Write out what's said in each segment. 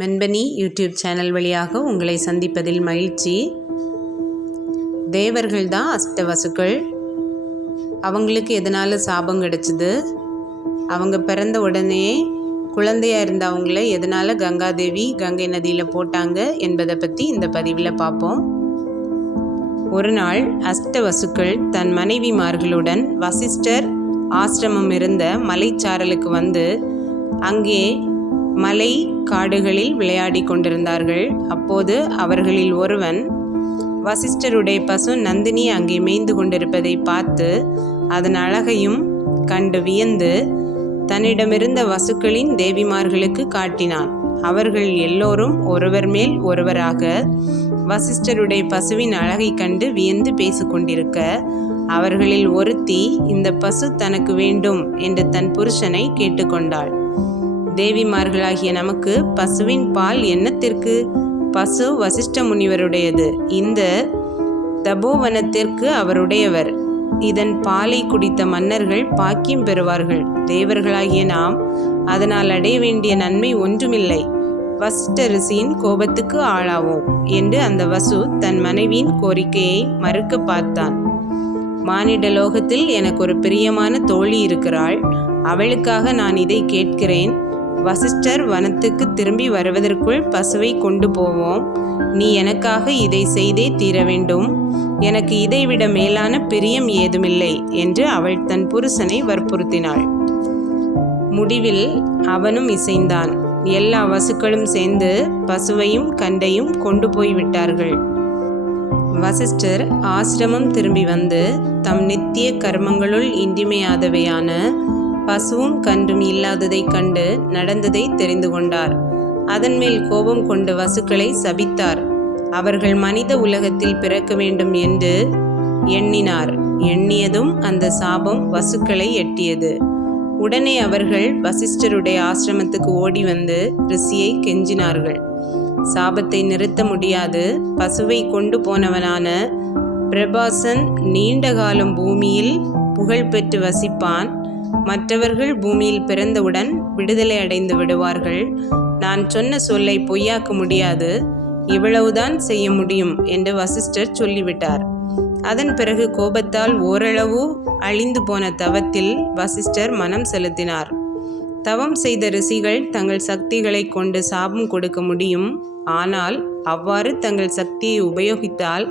மென்பனி YouTube channel வழியாக உங்களை சந்திப்பதில் மகிழ்ச்சி. தேவர்கள் தான் அஷ்டவசுக்கள் அவங்களுக்கு எதனால் சாபம் கிடச்சிது? அவங்க பிறந்த உடனே குழந்தையாக இருந்தவங்கள எதனால் கங்காதேவி கங்கை நதியில் போட்டாங்க என்பதை பற்றி இந்த பதிவில் பார்ப்போம். ஒரு நாள் அஷ்டவசுக்கள் தன் மனைவிமார்களுடன் வசிஷ்டர் ஆசிரமம் இருந்த மலைச்சாரலுக்கு வந்து அங்கே மலை காடுகளில் விளையாடி கொண்டிருந்தார்கள். அப்போது அவர்களில் ஒருவன் வசிஷ்டருடைய பசு நந்தினி அங்கே மேய்ந்து கொண்டிருப்பதை பார்த்து அதன் அழகையும் கண்டு வியந்து தன்னிடமிருந்த வசுக்களின் தேவிமார்களுக்கு காட்டினான். அவர்கள் எல்லோரும் ஒருவர் மேல் ஒருவராக வசிஷ்டருடைய பசுவின் அழகை கண்டு வியந்து பேசிக்கொண்டிருக்க அவர்களில் ஒருத்தி இந்த பசு தனக்கு வேண்டும் என்று தன் புருஷனை கேட்டுக்கொண்டாள் தேவிமார்களாகிய நமக்கு பசுவின் பால் என்னத்திற்கு? பசு வசிஷ்ட முனிவருடையது. இந்த தபோவனத்திற்கு அவருடையவர். இதன் பாலை குடித்த மன்னர்கள் பாக்கியம் பெறுவார்கள். தேவர்களாகிய நாம் அதனால் அடைய வேண்டிய நன்மை ஒன்றுமில்லை. வசிஷ்ட ரிஷியின் கோபத்துக்கு ஆளாவோம் என்று அந்த வசு தன் மனைவியின் கோரிக்கையை மறுக்க பார்த்தான். மானிட லோகத்தில் எனக்கு ஒரு பிரியமான தோழி இருக்கிறாள். அவளுக்காக நான் இதை கேட்கிறேன். வசிஷ்டர் வனத்துக்கு திரும்பி வருவதற்குள் பசுவை கொண்டு போவோம். நீ எனக்காக இதை செய்தே தீர வேண்டும். எனக்கு இதைவிட மேலான பிரியம் ஏதுமில்லை என்று அவள் தன் புருஷனை வற்புறுத்தினாள். முடிவில் அவனும் இசைந்தான். எல்லா வசுக்களும் சேர்ந்து பசுவையும் கண்டையும் கொண்டு போய்விட்டார்கள் வசிஷ்டர் ஆசிரமம் திரும்பி வந்து தம் நித்திய கர்மங்களுள் இன்றிமையாதவையான பசுவும் கன்றும் இல்லாததைக் கண்டு நடந்ததை தெரிந்து கொண்டார். அதன் மேல் கோபம் கொண்டு வசுக்களை சபித்தார். அவர்கள் மனித உலகத்தில் பிறக்க வேண்டும் என்று எண்ணினார். எண்ணியதும் அந்த சாபம் வசுக்களை எட்டியது. உடனே அவர்கள் வசிஷ்டருடைய ஆசிரமத்துக்கு ஓடி வந்து ரிஷியை கெஞ்சினார்கள். சாபத்தை நிறுத்த முடியாது. பசுவை கொண்டு போனவனான பிரபாசன் நீண்ட காலம் பூமியில் புகழ் பெற்று வசிப்பான். மற்றவர்கள் பூமியில் பிறந்தவுடன் விடுதலை அடைந்து விடுவார்கள். நான் சொன்ன சொல்லை பொய்யாக்க முடியாது. இவ்வளவுதான் செய்ய முடியும் என்று வசிஷ்டர் சொல்லிவிட்டார். அதன் பிறகு கோபத்தால் ஓரளவு அழிந்து போன தவத்தில் வசிஷ்டர் மனம் செலுத்தினார். தவம் செய்த ரிஷிகள் தங்கள் சக்திகளை கொண்டு சாபம் கொடுக்க முடியும். ஆனால் அவ்வாறு தங்கள் சக்தியை உபயோகித்தால்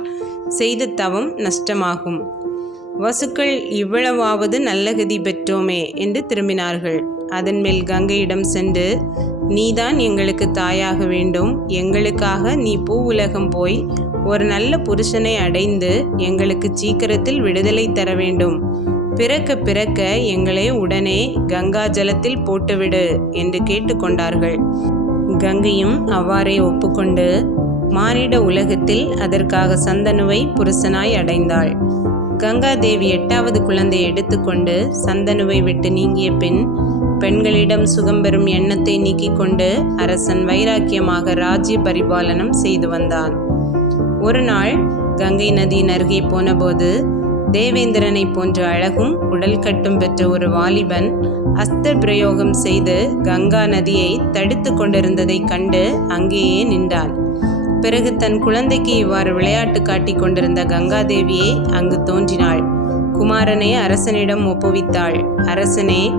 செய்த தவம் நஷ்டமாகும். வசுக்கள் இவ்வளவாவது நல்ல கதி பெற்றோமே என்று திரும்பினார்கள். அதன் மேல் கங்கையிடம் சென்று நீதான் எங்களுக்கு தாயாக வேண்டும். எங்களுக்காக நீ பூ உலகம் போய் ஒரு நல்ல புருஷனை அடைந்து எங்களுக்கு சீக்கிரத்தில் விடுதலை தர வேண்டும். பிறக்க பிறக்க எங்களை உடனே கங்கா ஜலத்தில் போட்டுவிடு என்று கேட்டுக்கொண்டார்கள் கங்கையும் அவ்வாறே ஒப்புக்கொண்டு மானிட உலகத்தில் அதற்காக சந்தனுவை புருஷனாய் அடைந்தாள். கங்காதேவி எட்டாவது குழந்தையை எடுத்துக்கொண்டு சந்தனுவை விட்டு நீங்கிய பின் பெண்களிடம் சுகம் பெறும் எண்ணத்தை நீக்கிக் கொண்டு அரசன் வைராக்கியமாக ராஜ்ய பரிபாலனம் செய்து வந்தான். ஒரு நாள் கங்கை நதியின் அருகே போனபோது தேவேந்திரனை போன்ற அழகும் உடல் கட்டும் பெற்ற ஒரு வாலிபன் அஸ்த பிரயோகம் செய்து கங்கா நதியை தடுத்து கொண்டிருந்ததைக் கண்டு அங்கேயே நின்றான். பிறகு தன் குழந்தைக்கு இவ்வாறு விளையாட்டு காட்டிக் கொண்டிருந்த கங்காதேவியே அங்கு தோன்றினாள். குமாரனை அரசனிடம் ஒப்புவித்தாள். அரசனே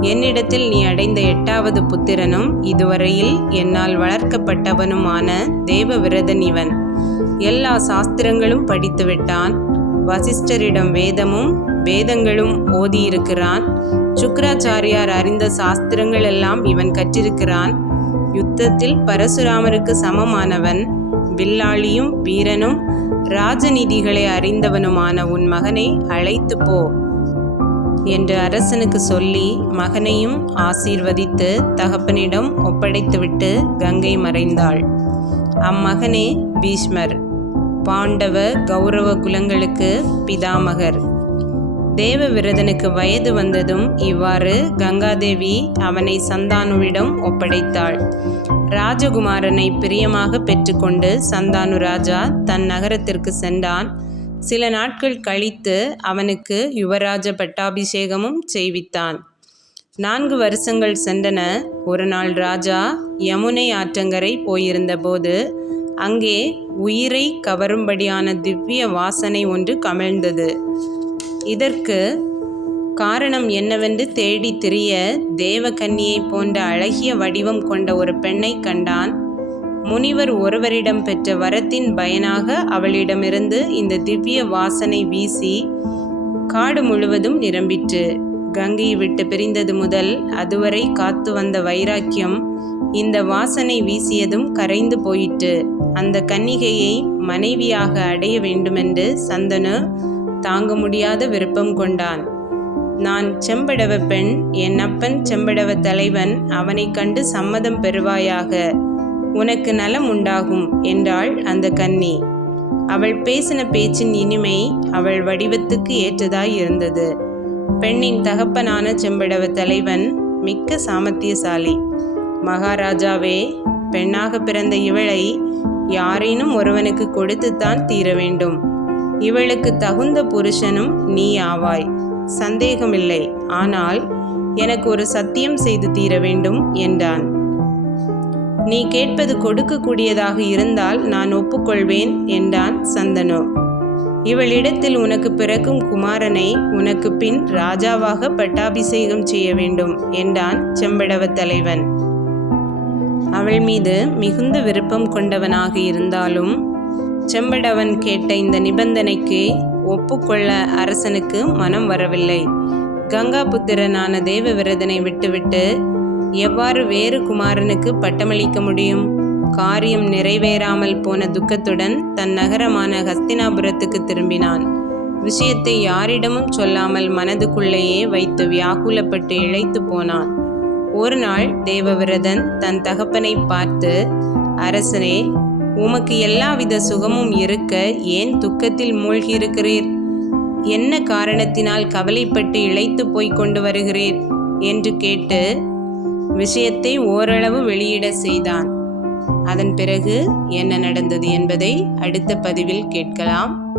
என்னிடத்தில் நீ அடைந்த எட்டாவது புத்திரனும் இதுவரையில் என்னால் வளர்க்கப்பட்டவனுமான தேவவிரதன் இவன். எல்லா சாஸ்திரங்களும் படித்துவிட்டான். வசிஷ்டரிடம் வேதமும் வேதங்களும் ஓதியிருக்கிறான். சுக்கராச்சாரியார் அறிந்த சாஸ்திரங்கள் எல்லாம் இவன் கற்றிருக்கிறான். யுத்தத்தில் பரசுராமருக்கு சமமானவன். வில்லாளியும் வீரனும் ராஜநிதிகளை அறிந்தவனுமான உன் மகனை அழைத்து போ என்று அரசனுக்கு சொல்லி மகனையும் ஆசீர்வதித்து தகப்பனிடம் ஒப்படைத்துவிட்டு கங்கை மறைந்தாள். அம்மகனே பீஷ்மர் பாண்டவ கௌரவ குலங்களுக்கு பிதாமகர். தேவ விரதனுக்கு வயது வந்ததும் இவ்வாறு கங்காதேவி அவனை சந்தானுவிடம் ஒப்படைத்தாள். ராஜகுமாரனை பிரியமாக பெற்றுக்கொண்டு சந்தானு ராஜா தன் நகரத்திற்கு சென்றான். சில நாட்கள் கழித்து அவனுக்கு யுவராஜ பட்டாபிஷேகமும் செய்வித்தான். நான்கு வருஷங்கள் சென்றன. ஒரு நாள் ராஜா யமுனை ஆற்றங்கரை போயிருந்தபோது அங்கே உயிரை கவரும்படியான திவ்ய வாசனை ஒன்று கமிழ்ந்தது. இதற்கு காரணம் என்னவென்று தேடி திரிய தேவகன்னியை போன்ற அழகிய வடிவம் கொண்ட ஒரு பெண்ணை கண்டான். முனிவர் ஒருவரிடம் பெற்ற வரத்தின் பயனாக அவளிடமிருந்து இந்த திவ்ய வாசனை வீசி காடு முழுவதும் நிரம்பிற்று. கங்கையை விட்டு பிரிந்தது முதல் அதுவரை காத்து வந்த வைராக்கியம் இந்த வாசனை வீசியதும் கரைந்து போயிற்று. அந்த கன்னிகையை மனைவியாக அடைய வேண்டுமென்று சந்தனு தாங்க முடியாத விருப்பம் கொண்டான். நான் செம்படவ பெண் என் அப்பன் செம்படவ தலைவன் அவனைக் கண்டு சம்மதம் பெறுவாயாக. உனக்கு நலம் உண்டாகும் என்றாள் அந்த கன்னி. அவள் பேசின பேச்சின் இனிமை அவள் வடிவத்துக்கு ஏற்றதாய் இருந்தது. பெண்ணின் தகப்பனான செம்படவ தலைவன் மிக்க சாமர்த்தியசாலி. மகாராஜாவே பெண்ணாக பிறந்த இவளை யாரேனும் ஒருவனுக்கு கொடுத்துத்தான் தீர வேண்டும். இவளுக்கு தகுந்த புருஷனும் நீ ஆவாய். சந்தேகமில்லை. ஆனால் எனக்கு ஒரு சத்தியம் செய்து தீர வேண்டும் என்றான். நீ கேட்பது கொடுக்கக்கூடியதாக இருந்தால் நான் ஒப்புக்கொள்வேன் என்றான் சந்தனு. இவளிடத்தில் உனக்கு பிறக்கும் குமாரனை உனக்கு பின் ராஜாவாக பட்டாபிஷேகம் செய்ய வேண்டும் என்றான் செம்படவ தலைவன். அவள் மீது மிகுந்த விருப்பம் கொண்டவனாக இருந்தாலும் செம்படவன் கேட்ட இந்த நிபந்தனைக்கு ஒப்புக்கொள்ள அரசனுக்கு மனம் வரவில்லை. கங்கா புத்திரனான தேவவிரதனை விட்டுவிட்டு எவ்வாறு வேறு குமாரனுக்கு பட்டமளிக்க முடியும்? காரியம் நிறைவேறாமல் போன துக்கத்துடன் தன் நகரமான ஹஸ்தினாபுரத்துக்கு திரும்பினான். விஷயத்தை யாரிடமும் சொல்லாமல் மனதுக்குள்ளேயே வைத்து வியாகுலப்பட்டு இழைத்து போனான். ஒரு நாள் தேவவிரதன் தன் தகப்பனை பார்த்து அரசனே உமக்கு எல்லாவித சுகமும் இருக்க ஏன் துக்கத்தில் மூழ்கியிருக்கிறீர்? என்ன காரணத்தினால் கவலைப்பட்டு இழைத்து போய்க் கொண்டு வருகிறீர்? என்று கேட்டு விஷயத்தை ஓரளவு வெளியிட செய்தான். அதன் பிறகு என்ன நடந்தது என்பதை அடுத்த பதிவில் கேட்கலாம்.